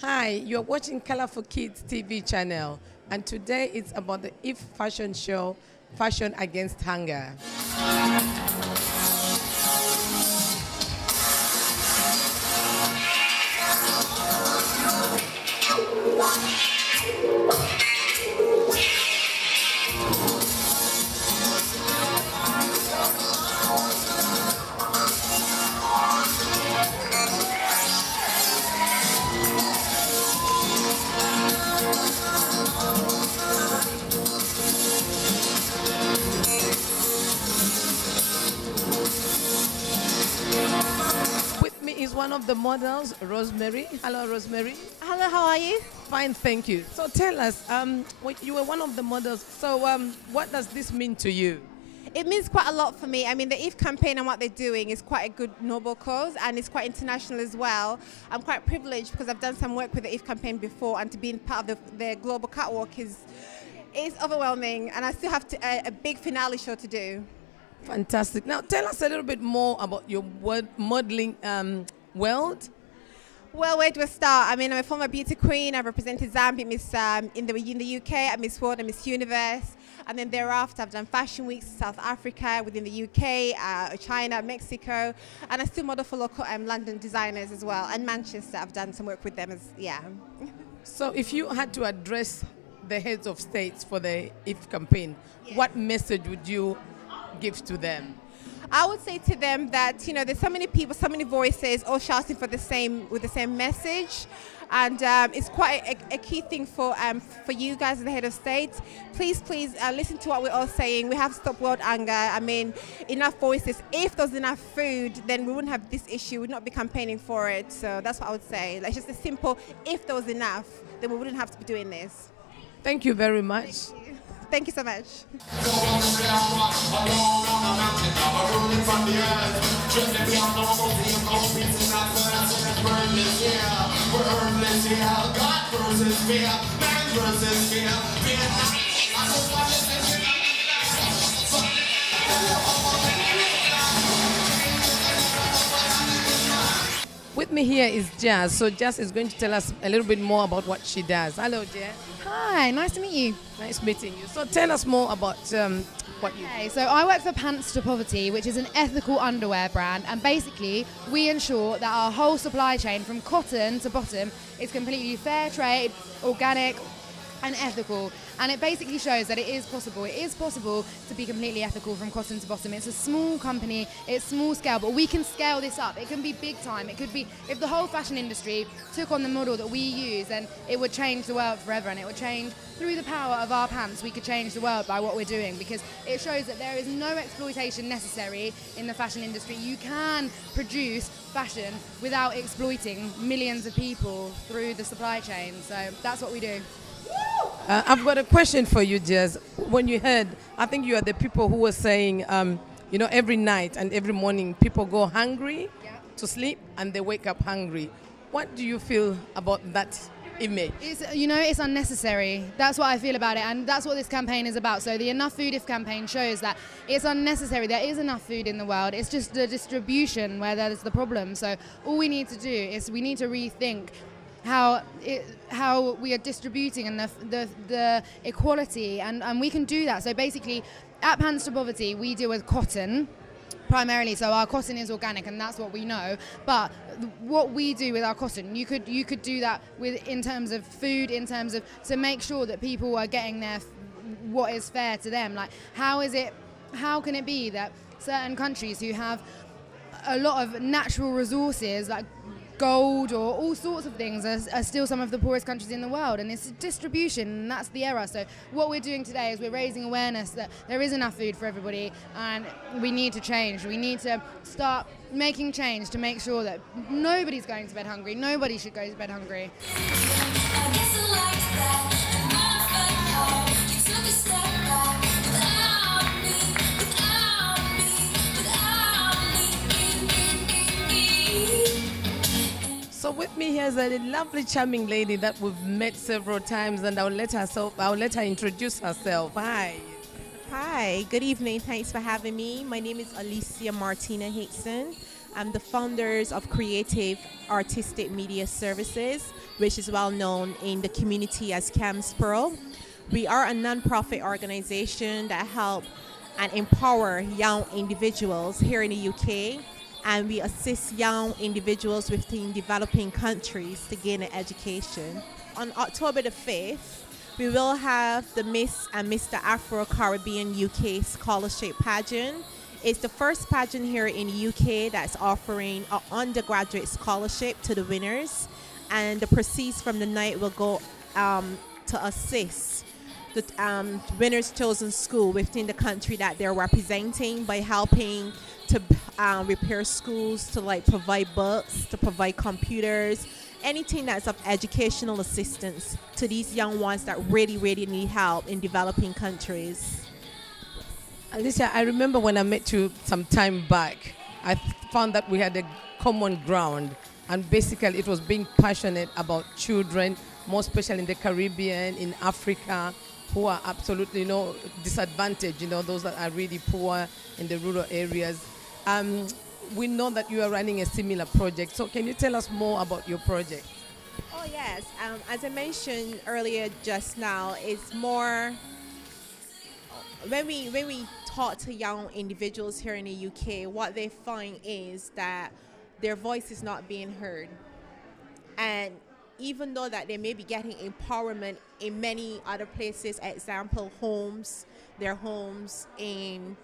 Hi, you're watching Colourful Kids TV channel, and today it's about the IF fashion show, Fashion Against Hunger. With me is one of the models, Rosemary. Hello, Rosemary. Hello, how are you? Fine, thank you. So tell us, you were one of the models. So what does this mean to you? It means quite a lot for me. I mean, the IF campaign and what they're doing is quite a good noble cause, and it's quite international as well. I'm quite privileged because I've done some work with the IF campaign before, and to be part of the global catwalk is overwhelming, and I still have a big finale show to do. Fantastic. Now tell us a little bit more about your modeling world. Well, where do I start? I mean, I'm a former beauty queen. I've represented Zambia in the UK at Miss World and Miss Universe. And then thereafter, I've done fashion weeks in South Africa, within the UK, China, Mexico. And I still model for local London designers as well. And Manchester, I've done some work with them yeah. So if you had to address the heads of states for the IF campaign, what message would you give to them? I would say to them that, you know, there's so many people, so many voices all shouting with the same message. And it's quite a key thing for you guys as the head of state. Please listen to what we're all saying. We have to stop world hunger. I mean, enough voices. If there's enough food, then we wouldn't have this issue. We'd not be campaigning for it. So that's what I would say. Like, just a simple, if there was enough, then we wouldn't have to be doing this. Thank you very much. Thank you so much. With me here is Jazz. So Jazz is going to tell us a little bit more about what she does. Hello, Jazz. Hi, nice to meet you. Nice meeting you. So tell us more about what you do. Okay, so I work for Pants to Poverty, which is an ethical underwear brand, and basically we ensure that our whole supply chain from cotton to bottom is completely fair trade, organic and ethical. And it basically shows that it is possible. It is possible to be completely ethical from cotton to bottom. It's a small company, it's small scale, but we can scale this up. It can be big time. It could be, if the whole fashion industry took on the model that we use, then it would change the world forever, and it would change through the power of our pants. We could change the world by what we're doing, because it shows that there is no exploitation necessary in the fashion industry. You can produce fashion without exploiting millions of people through the supply chain. So that's what we do. I've got a question for you, Jazz. When you heard, I think you are the people who were saying, you know, every night and every morning people go hungry to sleep and they wake up hungry. What do you feel about that image? It's unnecessary. That's what I feel about it, and that's what this campaign is about. So the Enough Food If campaign shows that it's unnecessary. There is enough food in the world. It's just the distribution where there's the problem. So all we need to do is we need to rethink how we are distributing and the equality, and we can do that. So basically, at Pants to Poverty, we deal with cotton primarily, so our cotton is organic, and that's what we know. But what we do with our cotton, you could do that with in terms of food, in terms of to make sure that people are getting what is fair to them. Like, how can it be that certain countries who have a lot of natural resources like gold or all sorts of things are still some of the poorest countries in the world, and it's distribution, and that's the error. So what we're doing today is we're raising awareness that there is enough food for everybody, and we need to change. We need to start making change to make sure that nobody's going to bed hungry. Nobody should go to bed hungry. So with me here is a lovely, charming lady that we've met several times, and I'll let her introduce herself. Hi. Hi, good evening. Thanks for having me. My name is Alicia Martina Hateson. I'm the founders of Creative Artistic Media Services, which is well known in the community as Camps Pro. We are a non-profit organization that help and empower young individuals here in the UK, and we assist young individuals within developing countries to gain an education. On October the 5th, we will have the Miss and Mr. Afro-Caribbean UK Scholarship Pageant. It's the first pageant here in the UK that's offering an undergraduate scholarship to the winners, and the proceeds from the night will go to assist the winners' chosen school within the country that they're representing by helping to repair schools, to like provide books, to provide computers, anything that's of educational assistance to these young ones that really, really need help in developing countries. Alicia, I remember when I met you some time back, I found that we had a common ground, and basically it was being passionate about children, more especially in the Caribbean, in Africa, who are absolutely disadvantaged, those that are really poor in the rural areas. We know that you are running a similar project, so can you tell us more about your project? Oh yes, as I mentioned earlier just now, it's more when we talk to young individuals here in the UK, what they find is that their voice is not being heard. And even though that they may be getting empowerment in many other places, example, their homes, in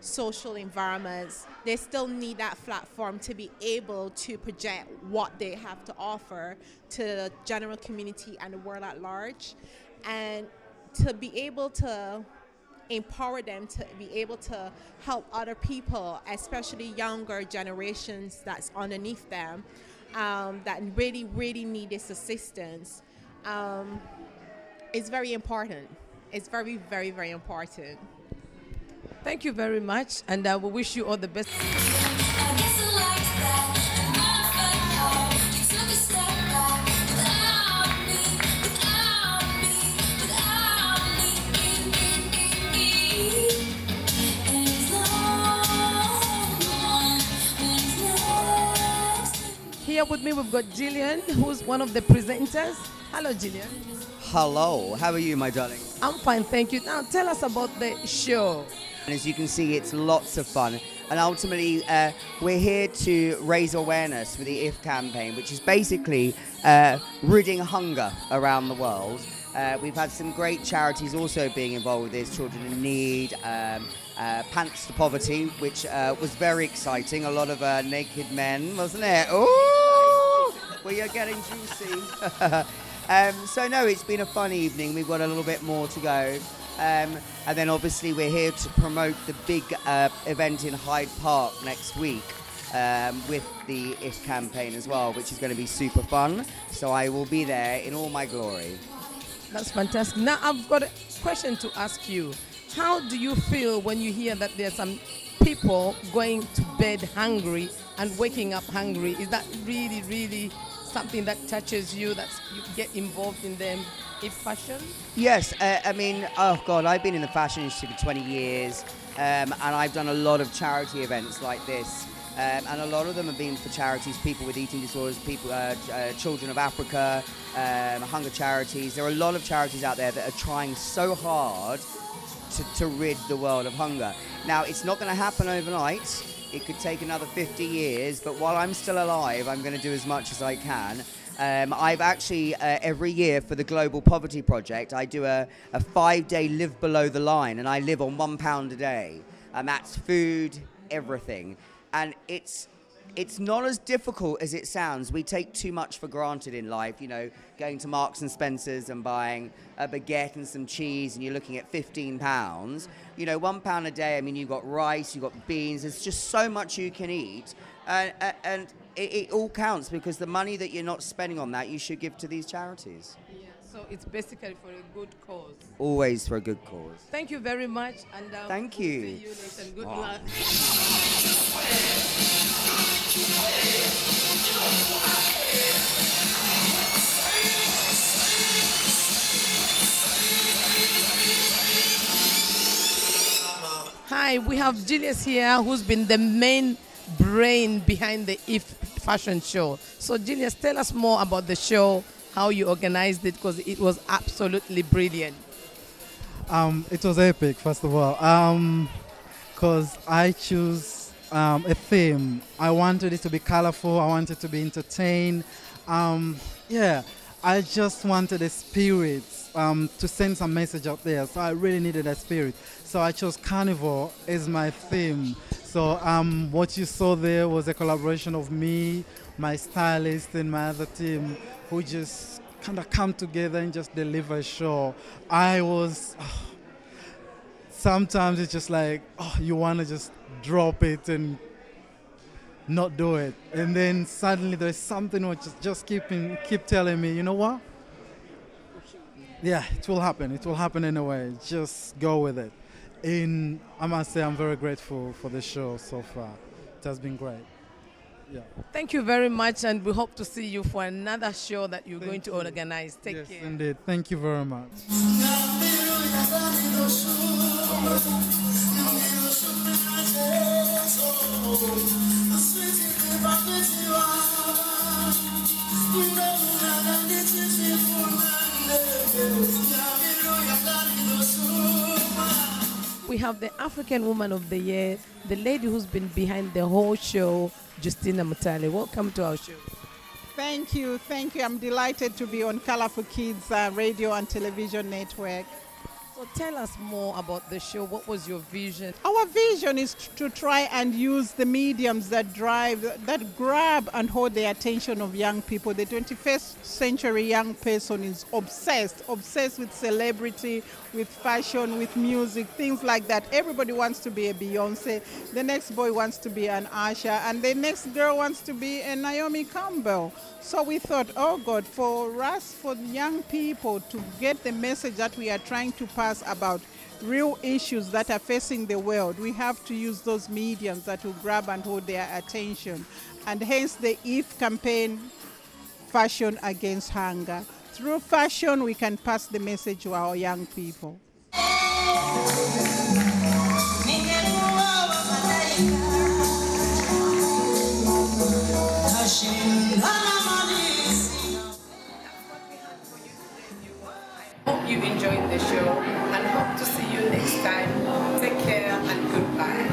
social environments, they still need that platform to be able to project what they have to offer to the general community and the world at large, and to be able to empower them to be able to help other people, especially younger generations that's underneath them, that really, really need this assistance. It's very important. It's very, very, very important. Thank you very much, and we wish you all the best. Here with me, we've got Gillian, who's one of the presenters. Hello, Gillian. Hello, how are you, my darling? I'm fine, thank you. Now, tell us about the show. And as you can see, it's lots of fun. And ultimately, we're here to raise awareness for the IF campaign, which is basically ridding hunger around the world. We've had some great charities also being involved with this, Children in Need, Pants to Poverty, which was very exciting. A lot of naked men, wasn't it? Ooh, we are getting juicy. So no, it's been a fun evening. We've got a little bit more to go. And then obviously we're here to promote the big event in Hyde Park next week with the IF campaign as well, which is going to be super fun. So I will be there in all my glory. That's fantastic. Now I've got a question to ask you. How do you feel when you hear that there are some people going to bed hungry and waking up hungry? Is that really, really something that touches you, that you get involved in them in fashion? Yes, I mean, oh God, I've been in the fashion industry for 20 years and I've done a lot of charity events like this. And a lot of them have been for charities, people with eating disorders, people, children of Africa, hunger charities. There are a lot of charities out there that are trying so hard to rid the world of hunger. Now, it's not going to happen overnight. It could take another 50 years, but while I'm still alive, I'm going to do as much as I can. I've actually, every year for the Global Poverty Project, I do a 5-day live below the line, and I live on £1 a day. And that's food, everything. And it's not as difficult as it sounds. We take too much for granted in life, you know, going to Marks and Spencer's and buying a baguette and some cheese, and you're looking at £15. You know, £1 a day, I mean, you've got rice, you've got beans, there's just so much you can eat. And it all counts, because the money that you're not spending on that, you should give to these charities. Yeah, so it's basically for a good cause. Always for a good cause. Thank you very much. And thank we'll you. see you later, and good luck. Hi, we have Julius here, who's been the main brain behind the If fashion show. So Julius, tell us more about the show, how you organized it, because it was absolutely brilliant. It was epic, first of all, because I choose a theme. I wanted it to be colorful. I wanted to be entertained. Yeah, I just wanted a spirit to send some message out there. So I really needed a spirit. So I chose Carnival as my theme. So what you saw there was a collaboration of me, my stylist, and my other team, who just kind of come together and just deliver a show. I was... sometimes it's just like, you want to just drop it and not do it. And then suddenly there's something which is just keep telling me, you know what? Yeah, it will happen. It will happen anyway. Just go with it. And I must say I'm very grateful for the show so far. It has been great. Yeah. Thank you very much, and we hope to see you for another show that you're going to organize. Take care. Yes, indeed. Thank you very much. We have the African Woman of the Year, the lady who's been behind the whole show, Justina Mutale. Welcome to our show. Thank you. Thank you. I'm delighted to be on Colourful Kidz radio and television network. So tell us more about the show. What was your vision? Our vision is to try and use the mediums that grab and hold the attention of young people. The 21st century young person is obsessed with celebrity, with fashion, with music, things like that. Everybody wants to be a Beyonce. The next boy wants to be an Asha, and the next girl wants to be a Naomi Campbell. So we thought, oh God, for us, for young people to get the message that we are trying to pass about real issues that are facing the world, we have to use those mediums that will grab and hold their attention. And hence the If campaign, Fashion Against Hunger. Through fashion, we can pass the message to our young people. Hope you enjoyed the show and hope to see you next time. Take care and goodbye.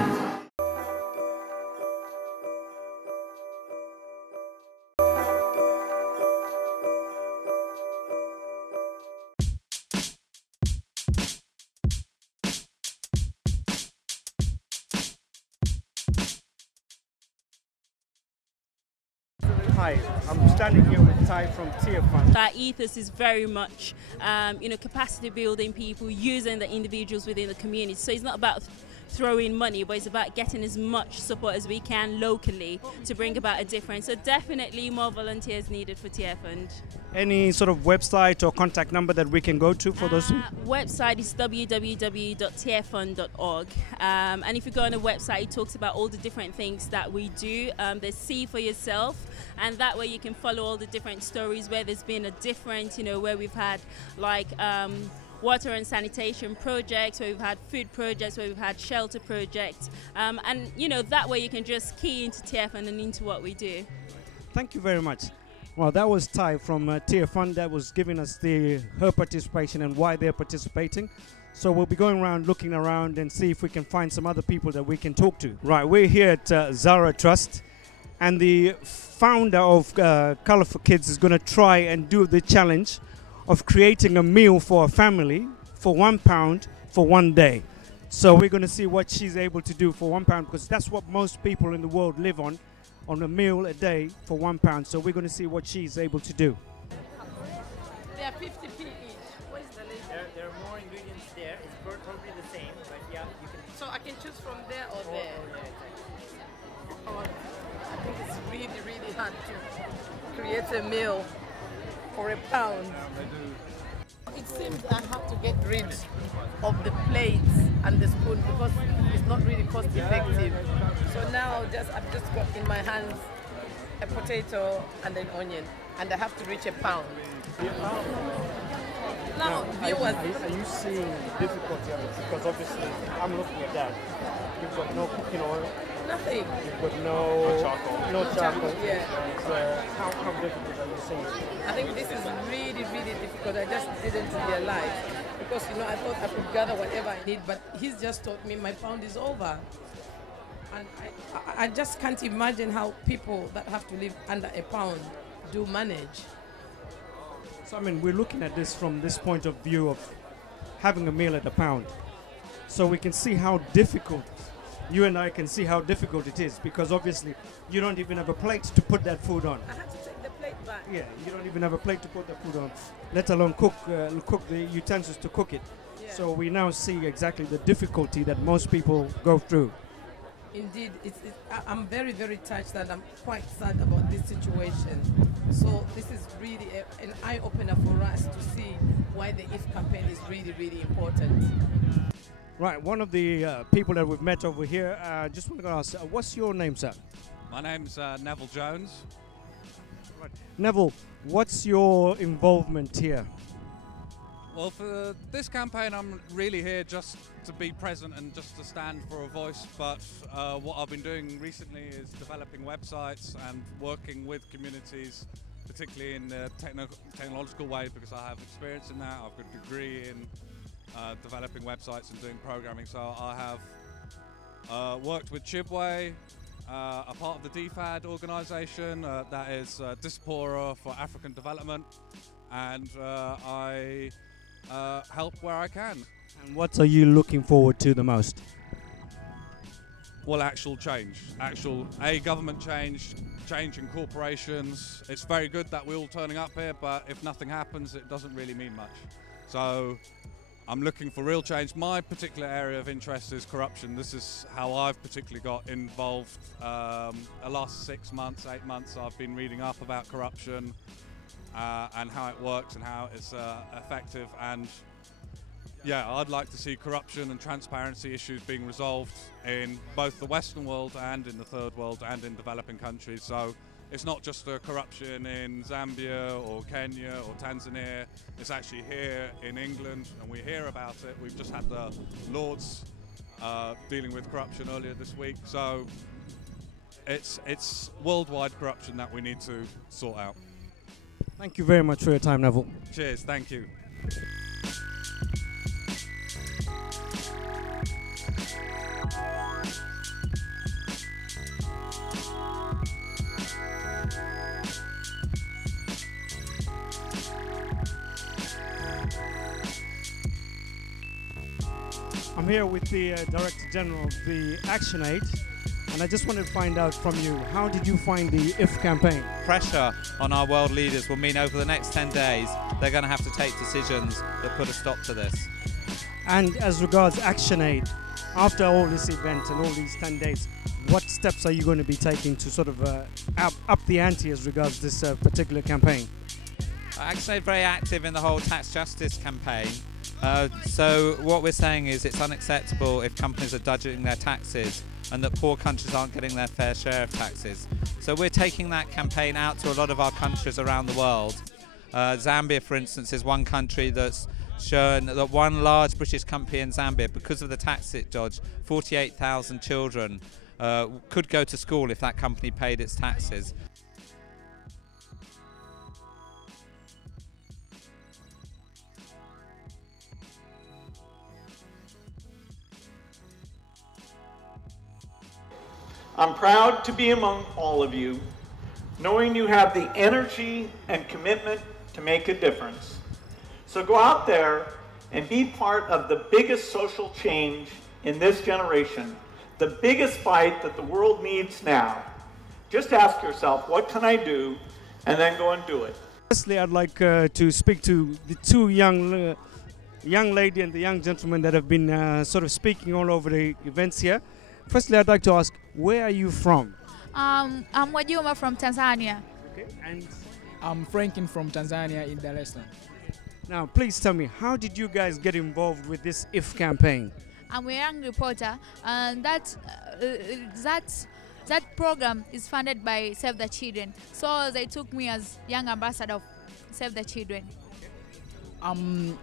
Hi, I'm standing here with Ty from Tier Fund. Our ethos is very much, capacity building people, using the individuals within the community. So it's not about throwing money, but it's about getting as much support as we can locally to bring about a difference. So definitely more volunteers needed for Tier Fund. Any sort of website or contact number that we can go to for those? Website is www.tierfund.org. And if you go on the website, it talks about all the different things that we do. There's See for Yourself, and that way you can follow all the different stories where there's been a difference, where we've had like water and sanitation projects, where we've had food projects, where we've had shelter projects. And, that way you can just key into Tier Fund and into what we do. Thank you very much. Well, that was Ty from Tier Fund that was giving us her participation and why they're participating. So we'll be going around, looking around and see if we can find some other people that we can talk to. Right, we're here at Zara Trust, and the founder of Colourful Kidz is going to try and do the challenge of creating a meal for a family for £1 for one day. So we're going to see what she's able to do for £1, because that's what most people in the world live on a meal a day for £1. So we're going to see what she's able to do. They are 50p each. What is the list? There are more ingredients there. It's probably the same, but yeah, you can. So I can choose from there or there? Oh, I think it's really, really hard to create a meal for £1. It seems I have to get rid of the plates and the spoon because it's not really cost effective. So now I've just got in my hands a potato and an onion, and I have to reach £1. Now, viewers, are you seeing difficulty of it? Because obviously I'm looking at that. You've got no cooking oil, nothing. You've got no charcoal. No charcoal. Yeah. So how difficult are you seeing? I think this is really, really difficult. I just didn't realize. Because, I thought I could gather whatever I need, but he's just told me my pound is over. And I just can't imagine how people that have to live under a pound do manage. So, we're looking at this from this point of view of having a meal at a pound. So we can see how difficult, you and I can see how difficult it is, because obviously you don't even have a plate to put that food on. I had to take the plate back. Yeah, you don't even have a plate to put the food on, let alone cook the utensils to cook it. Yeah. So we now see exactly the difficulty that most people go through. Indeed, I'm very, very touched, and I'm quite sad about this situation. So this is really an eye-opener for us to see why the IF campaign is really, really important. Right, one of the people that we've met over here, just want to ask, what's your name, sir? My name's Neville Jones. Right. Neville, what's your involvement here? Well, for this campaign, I'm really here just to be present and just to stand for a voice. But what I've been doing recently is developing websites and working with communities, particularly in the technological way, because I have experience in that. I've got a degree in developing websites and doing programming. So I have worked with Chibwe, a part of the DFAD organisation, that is Diaspora for African Development, and I help where I can. And what are you looking forward to the most? Well, actual change, government change in corporations. It's very good that we're all turning up here, but if nothing happens, it doesn't really mean much. So I'm looking for real change. My particular area of interest is corruption. This is how I've particularly got involved. The last 6 months, 8 months, I've been reading up about corruption and how it works and how it's effective. And yeah, I'd like to see corruption and transparency issues being resolved in both the Western world and in the Third World and in developing countries. So it's not just the corruption in Zambia or Kenya or Tanzania. It's actually here in England, and we hear about it. We've just had the Lords dealing with corruption earlier this week. So it's worldwide corruption that we need to sort out. Thank you very much for your time, Neville. Cheers, thank you. I'm here with the Director General of the ActionAid, and I just wanted to find out from you, how did you find the IF campaign? Pressure on our world leaders will mean over the next 10 days they're going to have to take decisions that put a stop to this. And as regards ActionAid, after all this event and all these 10 days, what steps are you going to be taking to sort of up the ante as regards this particular campaign? ActionAid very active in the whole tax justice campaign. So what we're saying is it's unacceptable if companies are dodging their taxes and that poor countries aren't getting their fair share of taxes. So we're taking that campaign out to a lot of our countries around the world. Zambia, for instance, is one country that's shown that one large British company in Zambia, because of the tax it dodged, 48,000 children could go to school if that company paid its taxes. I'm proud to be among all of you, knowing you have the energy and commitment to make a difference. So go out there and be part of the biggest social change in this generation, the biggest fight that the world needs now. Just ask yourself, what can I do? And then go and do it. Firstly, I'd like to speak to the two young lady and the young gentleman that have been sort of speaking all over the events here. Firstly, I'd like to ask, where are you from? I'm Wajuma from Tanzania. Okay, and I'm Franklin from Tanzania in Dar es Salaam. Now, please tell me, how did you guys get involved with this IF campaign? I'm a young reporter, and that program is funded by Save the Children. So they took me as young ambassador of Save the Children. I'm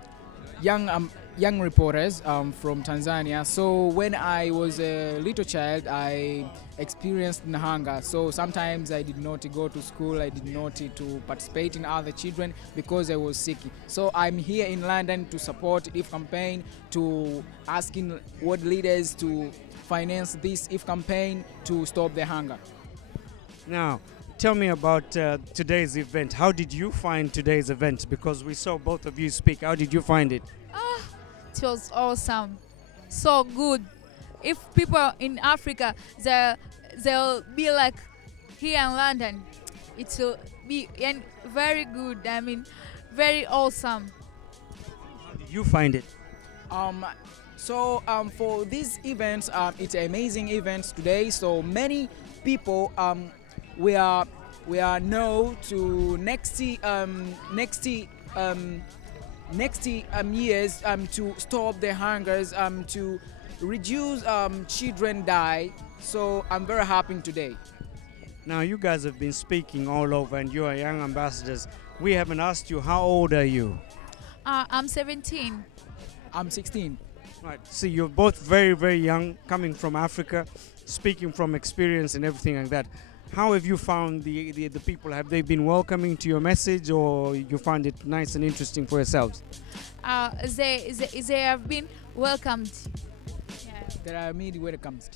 young reporters from Tanzania. So when I was a little child, I experienced hunger. So sometimes I did not go to school. I did not to participate in other children because I was sick. So I'm here in London to support IF campaign, to asking world leaders to finance this IF campaign to stop the hunger. Now, tell me about today's event. How did you find today's event? Because we saw both of you speak. How did you find it? It was awesome, so good. If people in Africa, they'll be like here in London, it will be very good. I mean, very awesome. How did you find it? For these events, it's amazing events today. So many people we are now to next years to stop the hungers, to reduce children die. So I'm very happy today. Now you guys have been speaking all over and you are young ambassadors. We haven't asked you, how old are you? I'm 17. I'm 16. Right. See, you're both very, very young, coming from Africa, speaking from experience and everything like that. How have you found the people? Have they been welcoming to your message, or you find it nice and interesting for yourselves? They have been welcomed. They are made welcomed.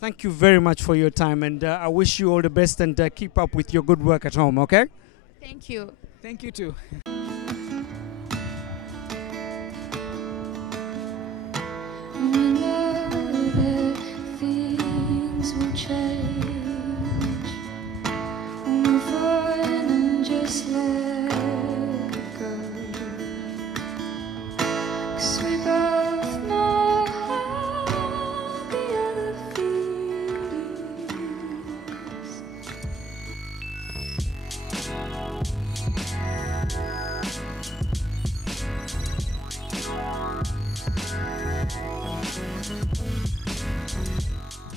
Thank you very much for your time, and I wish you all the best, and keep up with your good work at home, okay? Thank you. Thank you too. Things will change. Move on and just let go. 'Cause we both know how the other feels.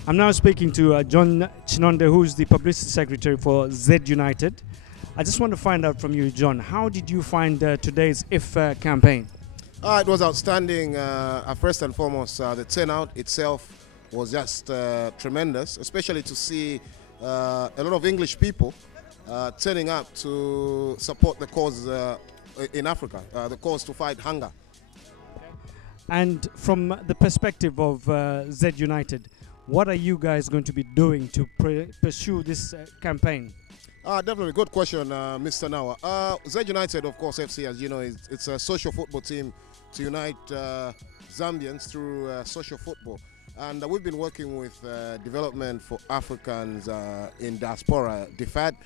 I'm now speaking to John Chinonde, who's the publicity secretary for Z United. I just want to find out from you, John, how did you find today's IF campaign? It was outstanding. First and foremost, the turnout itself was just tremendous, especially to see a lot of English people turning up to support the cause in Africa, the cause to fight hunger. And from the perspective of Z United, what are you guys going to be doing to pursue this campaign? Definitely, good question, Mr. Nawa. Z United, of course, FC, as you know, it's a social football team to unite Zambians through social football. And we've been working with Development for Africans in Diaspora, DFAD,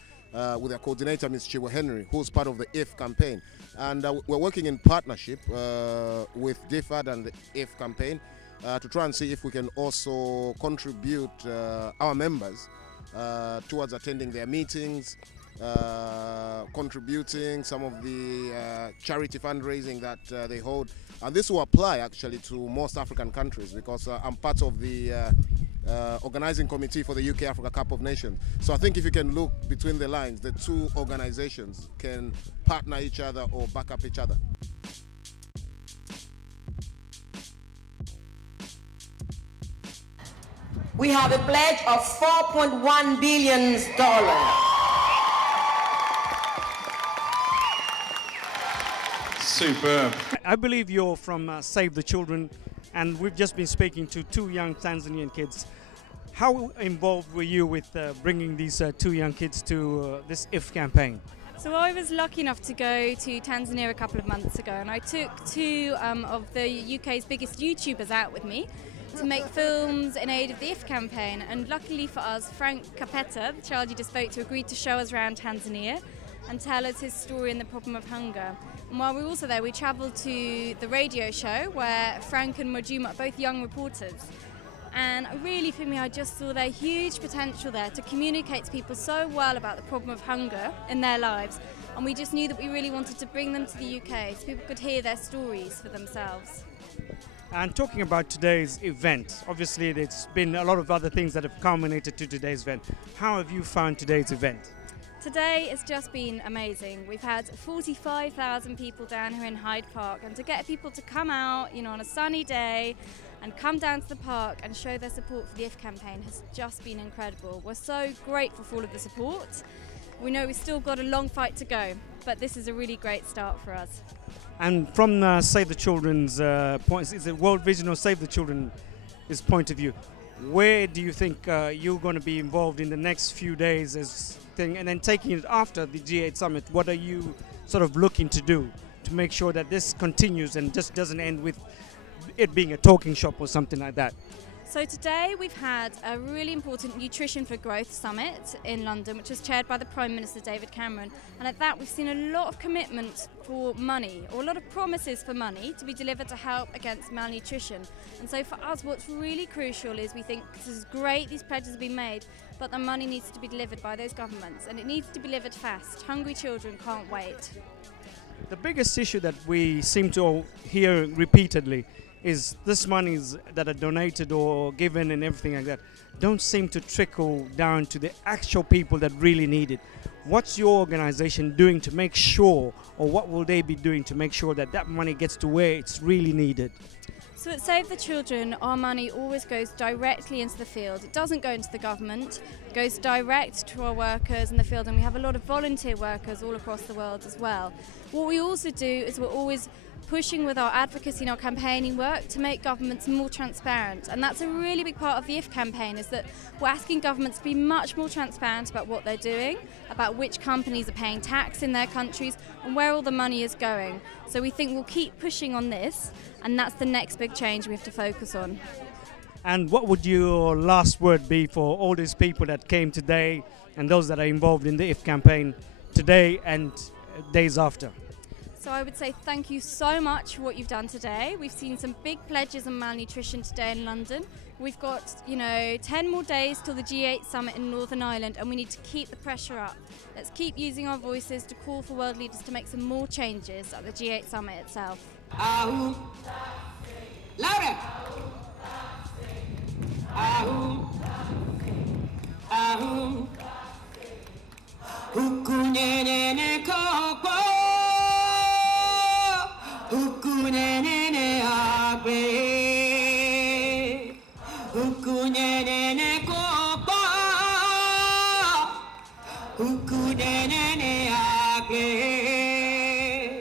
with our coordinator, Ms. Chiwa Henry, who's part of the IF campaign. And we're working in partnership with DFAD and the IF campaign to try and see if we can also contribute our members towards attending their meetings, contributing some of the charity fundraising that they hold. And this will apply actually to most African countries, because I'm part of the organizing committee for the UK Africa Cup of Nations. So I think if you can look between the lines, the two organizations can partner each other or back up each other. We have a pledge of $4.1 billion. Superb. I believe you're from Save the Children, and we've just been speaking to two young Tanzanian kids. How involved were you with bringing these two young kids to this IF campaign? So I was lucky enough to go to Tanzania a couple of months ago, and I took two of the UK's biggest YouTubers out with me to make films in aid of the IF campaign. And luckily for us, Frank Capetta, the child you just spoke to, agreed to show us around Tanzania and tell us his story and the problem of hunger. And while we were also there, we travelled to the radio show where Frank and Majuma are both young reporters. And really, for me, I just saw their huge potential there to communicate to people so well about the problem of hunger in their lives. And we just knew that we really wanted to bring them to the UK so people could hear their stories for themselves. And talking about today's event, obviously there's been a lot of other things that have culminated to today's event. How have you found today's event? Today has just been amazing. We've had 45,000 people down here in Hyde Park, and to get people to come out, you know, on a sunny day and come down to the park and show their support for the IF campaign has just been incredible. We're so grateful for all of the support. We know we've still got a long fight to go, but this is a really great start for us. And from Save the Children's point, is it World Vision or Save the Children's point of view, where do you think you're going to be involved in the next few days as thing, and then taking it after the G8 summit? What are you sort of looking to do to make sure that this continues and just doesn't end with it being a talking shop or something like that? So today we've had a really important Nutrition for Growth summit in London, which was chaired by the Prime Minister David Cameron. And at that we've seen a lot of commitment for money, or a lot of promises for money to be delivered to help against malnutrition. And so for us, what's really crucial is we think this is great, these pledges have been made, but the money needs to be delivered by those governments, and it needs to be delivered fast. Hungry children can't wait. The biggest issue that we seem to hear repeatedly is this monies that are donated or given and everything like that don't seem to trickle down to the actual people that really need it. What's your organization doing to make sure, or what will they be doing to make sure that that money gets to where it's really needed? So at Save the Children, our money always goes directly into the field. It doesn't go into the government, it goes direct to our workers in the field, and we have a lot of volunteer workers all across the world as well. What we also do is we're always pushing with our advocacy and our campaigning work to make governments more transparent, and that's a really big part of the IF campaign, is that we're asking governments to be much more transparent about what they're doing, about which companies are paying tax in their countries and where all the money is going. So we think we'll keep pushing on this, and that's the next big change we have to focus on. And what would your last word be for all these people that came today and those that are involved in the IF campaign today and days after? So I would say thank you so much for what you've done today. We've seen some big pledges on malnutrition today in London. We've got, 10 more days till the G8 summit in Northern Ireland, and we need to keep the pressure up. Let's keep using our voices to call for world leaders to make some more changes at the G8 summit itself. Louder!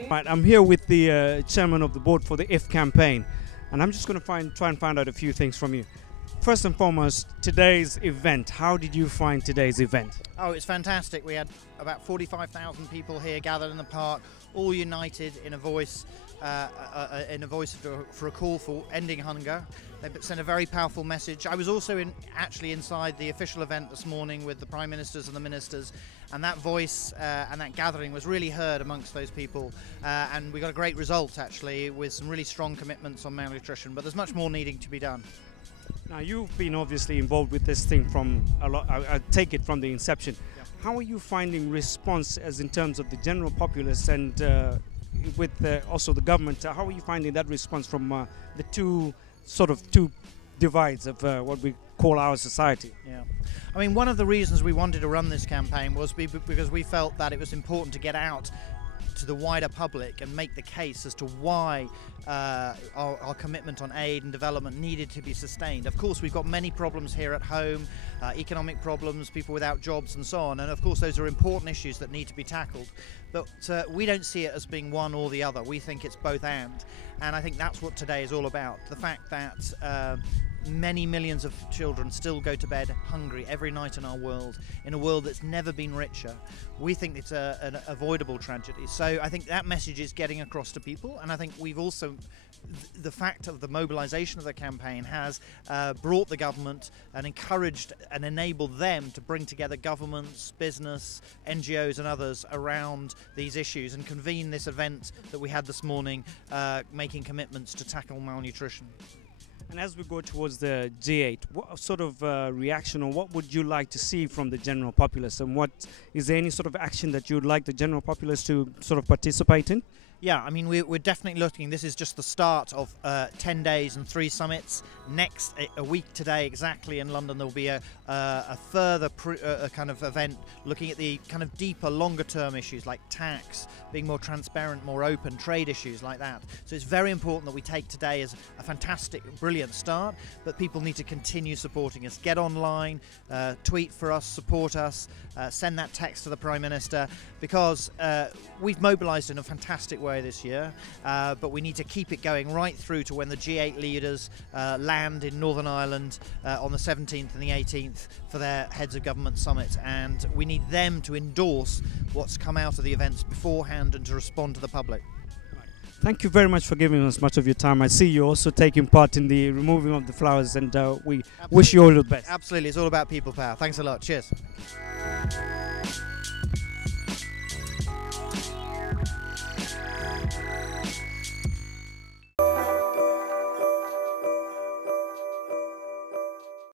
Right, I'm here with the chairman of the board for the IF campaign, and I'm just going to try and find out a few things from you. First and foremost, today's event. How did you find today's event? Oh, it's fantastic. We had about 45,000 people here gathered in the park, all united in a voice for a call for ending hunger. They sent a very powerful message. I was also actually inside the official event this morning with the prime ministers and the ministers, and that voice and that gathering was really heard amongst those people, and we got a great result actually with some really strong commitments on malnutrition, but there's much more needing to be done. Now, you've been obviously involved with this thing from a lot. I take it from the inception. Yeah. How are you finding response as in terms of the general populace and with also the government? How are you finding that response from the two divides of what we call our society? Yeah, I mean, one of the reasons we wanted to run this campaign was because we felt that it was important to get out to the wider public and make the case as to why our commitment on aid and development needed to be sustained. Of course, we've got many problems here at home, economic problems, people without jobs and so on, and of course those are important issues that need to be tackled, but we don't see it as being one or the other. We think it's both and I think that's what today is all about. The fact that many millions of children still go to bed hungry every night in our world, in a world that's never been richer. We think it's an avoidable tragedy. So I think that message is getting across to people, and I think we've also, the fact of the mobilization of the campaign has brought the government and encouraged and enabled them to bring together governments, business, NGOs and others around these issues and convene this event that we had this morning, making commitments to tackle malnutrition. And as we go towards the G8, what sort of reaction, or what would you like to see from the general populace? And what is there any sort of action that you would like the general populace to sort of participate in? Yeah, I mean, we're definitely looking. This is just the start of 10 days and 3 summits. Next, a week today exactly in London, there will be a further kind of event looking at the kind of deeper, longer-term issues like tax, being more transparent, more open, trade issues like that. So it's very important that we take today as a fantastic, brilliant start, but people need to continue supporting us. Get online, tweet for us, support us, send that text to the Prime Minister, because we've mobilised in a fantastic way this year, but we need to keep it going right through to when the G8 leaders land in Northern Ireland on the 17th and the 18th for their Heads of Government Summit, and we need them to endorse what's come out of the events beforehand and to respond to the public. Thank you very much for giving us much of your time. I see you also taking part in the removing of the flowers, and we wish you all the best. Absolutely, it's all about people power. Thanks a lot. Cheers.